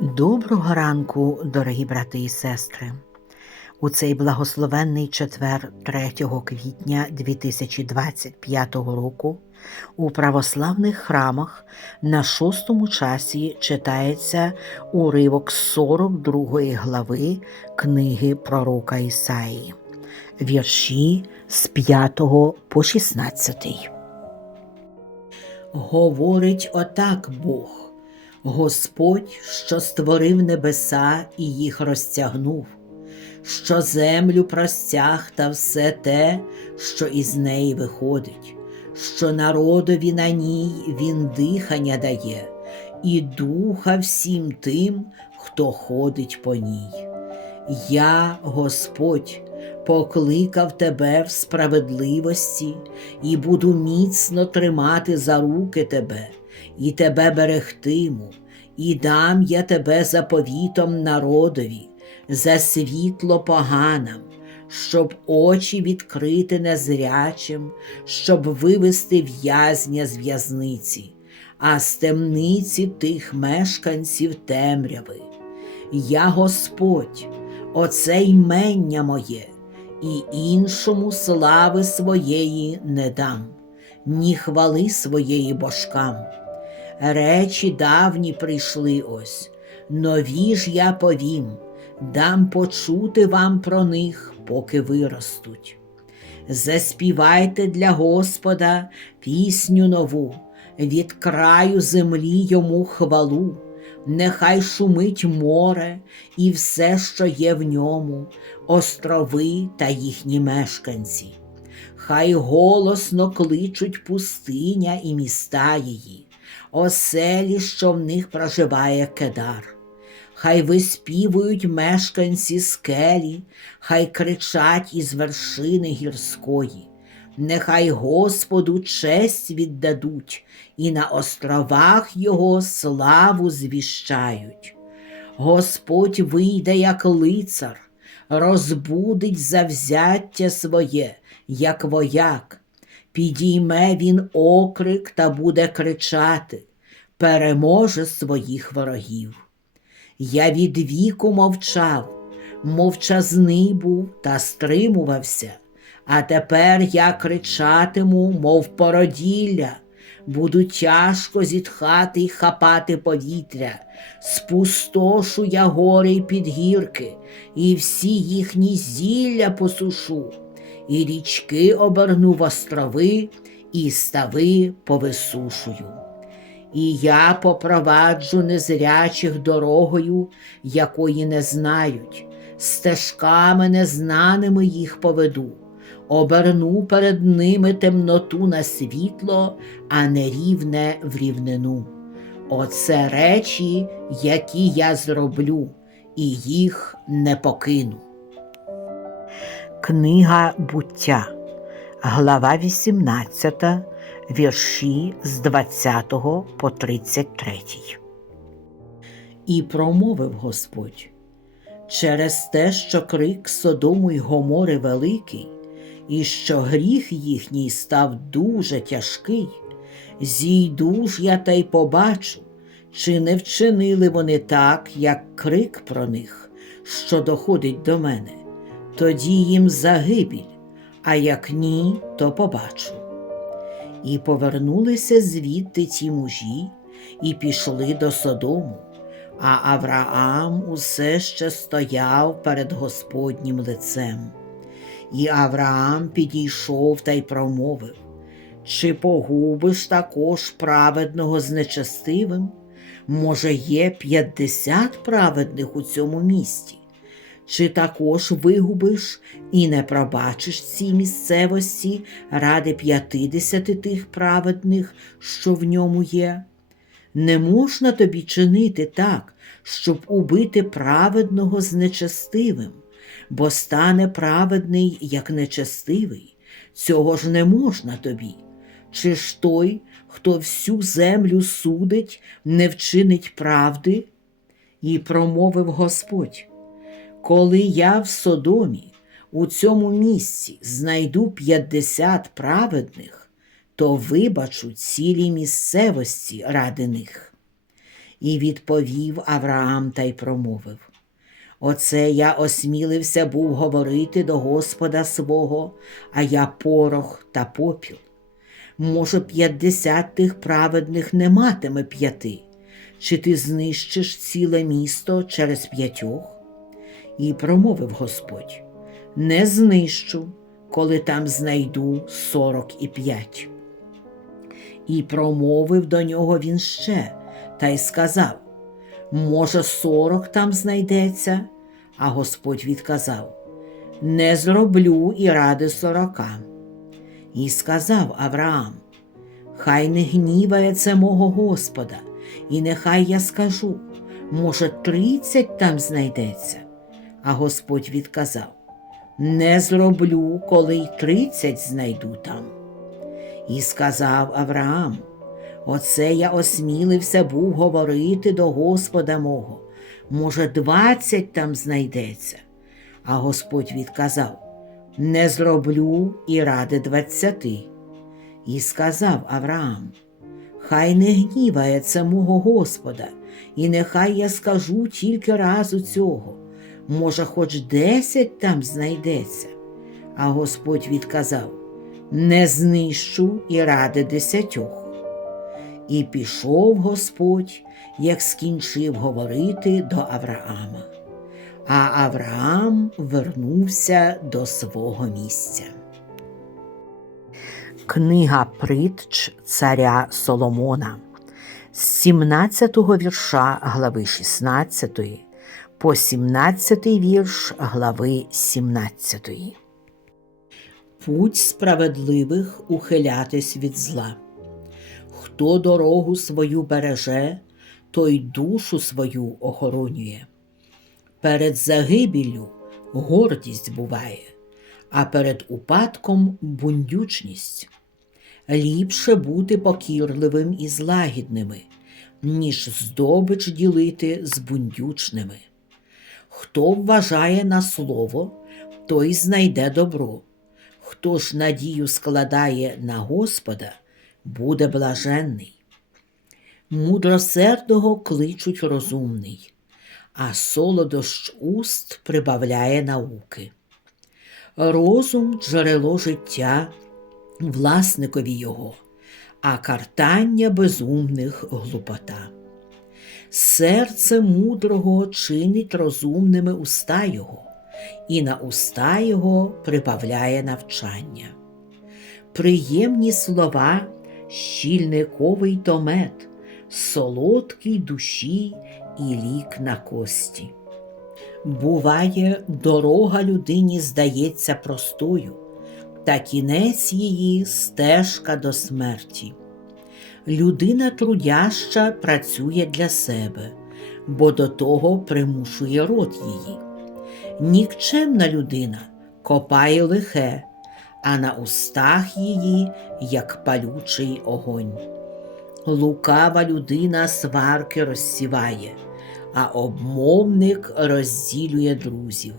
Доброго ранку, дорогі брати і сестри. У цей благословенний четвер 3 квітня 2025 року у православних храмах на шостому часі читається уривок 42 глави книги пророка Ісаї, вірші з 5 по 16. Говорить отак Бог. Господь, що створив небеса і їх розтягнув, що землю простяг та все те, що із неї виходить, що народові на ній він дихання дає, і духа всім тим, хто ходить по ній. Я, Господь, покликав тебе в справедливості і буду міцно тримати за руки тебе і тебе берегтиму, і дам я тебе заповітом народові, за світло поганам, щоб очі відкрити незрячим, щоб вивести в'язня з в'язниці, а з темниці тих мешканців темряви. Я Господь, оце ймення моє, і іншому слави своєї не дам, ні хвали своєї божкам. Речі давні прийшли ось, нові ж я повім, дам почути вам про них, поки виростуть. Заспівайте для Господа пісню нову, від краю землі йому хвалу, нехай шумить море і все, що є в ньому, острови та їхні мешканці. Хай голосно кличуть пустиня і міста її оселі, що в них проживає кедар. Хай виспівують мешканці скелі, хай кричать із вершини гірської, нехай Господу честь віддадуть і на островах Його славу звіщають. Господь вийде, як лицар, розбудить завзяття своє, як вояк. Підійме він окрик та буде кричати, переможе своїх ворогів. Я від віку мовчав, мовчазний був та стримувався, а тепер я кричатиму, мов породілля, буду тяжко зітхати й хапати повітря, спустошу я гори й підгірки, і всі їхні зілля посушу і річки оберну в острови, і стави повисушую. І я попроваджу незрячих дорогою, якої не знають, стежками незнаними їх поведу, оберну перед ними темноту на світло, а не рівне в рівнину. Оце речі, які я зроблю, і їх не покину. Книга буття, глава 18, вірші з 20 по 33. І промовив Господь через те, що крик Содому й Гомори великий, і що гріх їхній став дуже тяжкий, зійду ж я та й побачу, чи не вчинили вони так, як крик про них, що доходить до мене тоді їм загибіль, а як ні, то побачу. І повернулися звідти ті мужі і пішли до Содому, а Авраам усе ще стояв перед Господнім лицем. І Авраам підійшов та й промовив Чи погубиш також праведного з нечестивим? Може, є п'ятдесят праведних у цьому місті? Чи також вигубиш і не пробачиш цій місцевості ради п'ятидесяти тих праведних, що в ньому є? Не можна тобі чинити так, щоб убити праведного з нечестивим, бо стане праведний, як нечестивий. Цього ж не можна тобі. Чи ж той, хто всю землю судить, не вчинить правди? І промовив Господь. Коли я в Содомі у цьому місці знайду п'ятдесят праведних, то вибачу цілі місцевості ради них. І відповів Авраам та й промовив Оце я осмілився був говорити до Господа свого, а я порох та попіл. Може, п'ятдесят тих праведних не матиме п'яти, чи ти знищиш ціле місто через п'ятьох? І промовив Господь Не знищу, коли там знайду сорок і п'ять. І промовив до нього він ще, та й сказав Може, сорок там знайдеться? А Господь відказав Не зроблю і ради сорока. І сказав Авраам Хай не гнівається мого Господа, і нехай я скажу, може, тридцять там знайдеться. А Господь відказав Не зроблю, коли й тридцять знайду там. І сказав Авраам Оце я осмілився був говорити до Господа мого. Може, двадцять там знайдеться. А Господь відказав Не зроблю і ради двадцяти. І сказав Авраам Хай не гнівається мого Господа, і нехай я скажу тільки разу цього. Може, хоч десять там знайдеться. А Господь відказав Не знищу і ради десятьох. І пішов Господь, як скінчив говорити до Авраама. А Авраам вернувся до свого місця. Книга притч царя Соломона з 17 вірша глави 16 по 17 вірш глави 17. Путь справедливих ухилятись від зла. Хто дорогу свою береже, той душу свою охоронює. Перед загибіллю гордість буває, а перед упадком бундючність. Ліпше бути покірливим і злагідними, ніж здобич ділити з бундючними. Хто вважає на слово, той знайде добро. Хто ж надію складає на Господа, буде блаженний. Мудросердого кличуть розумний, а солодощ уст прибавляє науки. Розум джерело життя, власникові його, а картання безумних глупота. Серце мудрого чинить розумними уста його, і на уста його прибавляє навчання. Приємні слова, щільниковий томет, солодкий душі і лік на кості. Буває, дорога людині здається простою, та кінець її стежка до смерті. Людина трудяща працює для себе, бо до того примушує рот її. Нікчемна людина копає лихе, а на устах її, як палючий огонь. Лукава людина сварки розсіває, а обмовник розділює друзів.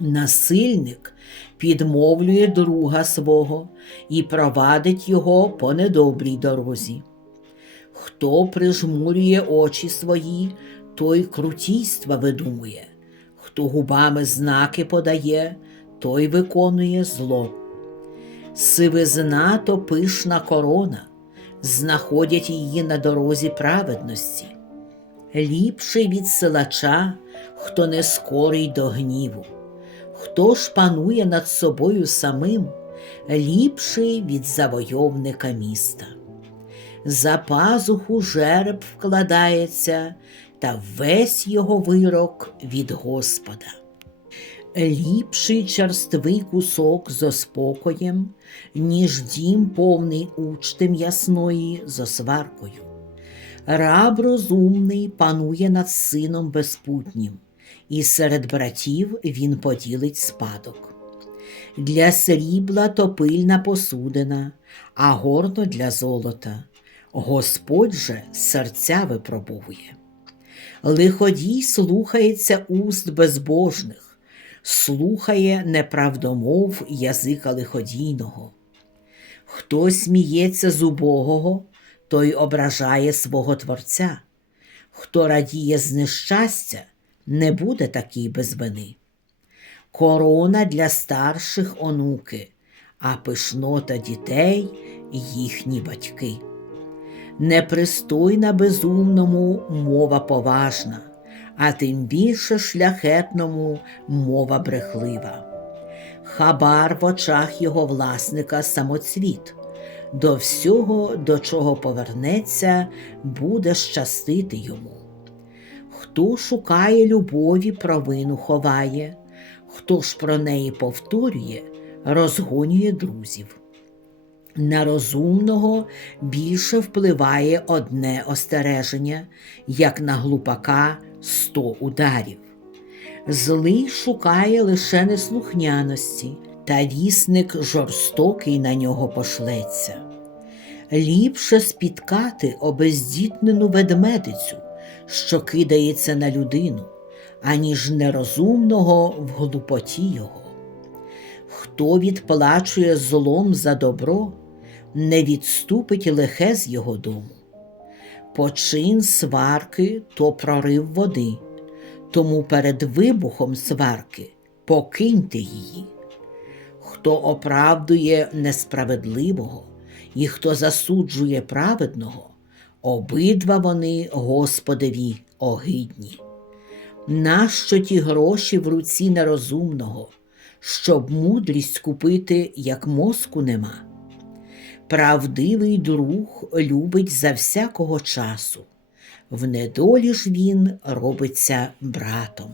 Насильник підмовлює друга свого і провадить його по недобрій дорозі. Хто прижмурює очі свої, той крутійства видумує, хто губами знаки подає, той виконує зло. Сивизна то пишна корона, знаходять її на дорозі праведності. Ліпший від силача, хто не скорий до гніву. Хто ж панує над собою самим, ліпший від завойовника міста. За пазуху жереб вкладається, та весь його вирок від Господа. Ліпший черствий кусок зо спокоєм, ніж дім повний учти м'ясної зо сваркою. Раб розумний панує над сином безпутнім, і серед братів він поділить спадок. Для срібла то пильна посудина, а горно для золота. Господь же серця випробовує. Лиходій слухається уст безбожних, слухає неправдомов язика лиходійного. Хто сміється з убогого, той ображає свого Творця, Хто радіє з нещастя, не буде такий без вини. Корона для старших онуки, а пишнота дітей їхні батьки. Непристойна безумному мова поважна, а тим більше шляхетному мова брехлива. Хабар в очах його власника самоцвіт. До всього, до чого повернеться, буде щастити йому. Хто шукає любові, провину ховає, хто ж про неї повторює, розгонює друзів. На розумного більше впливає одне остереження, як на глупака сто ударів. Злий шукає лише неслухняності, та вісник жорстокий на нього пошлеться. Ліпше спіткати обездітнену ведмедицю, що кидається на людину, аніж нерозумного в глупоті його. Хто відплачує злом за добро, не відступить лихе з його дому. Почин сварки то прорив води, тому перед вибухом сварки покиньте її. Хто оправдує несправедливого і хто засуджує праведного, обидва вони Господеві огидні. Нащо ті гроші в руці нерозумного, щоб мудрість купити, як мозку нема? Правдивий друг любить за всякого часу, в недолі ж він робиться братом.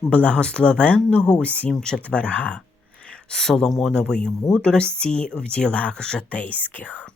Благословенного усім четверга, Соломонової мудрості в ділах житейських.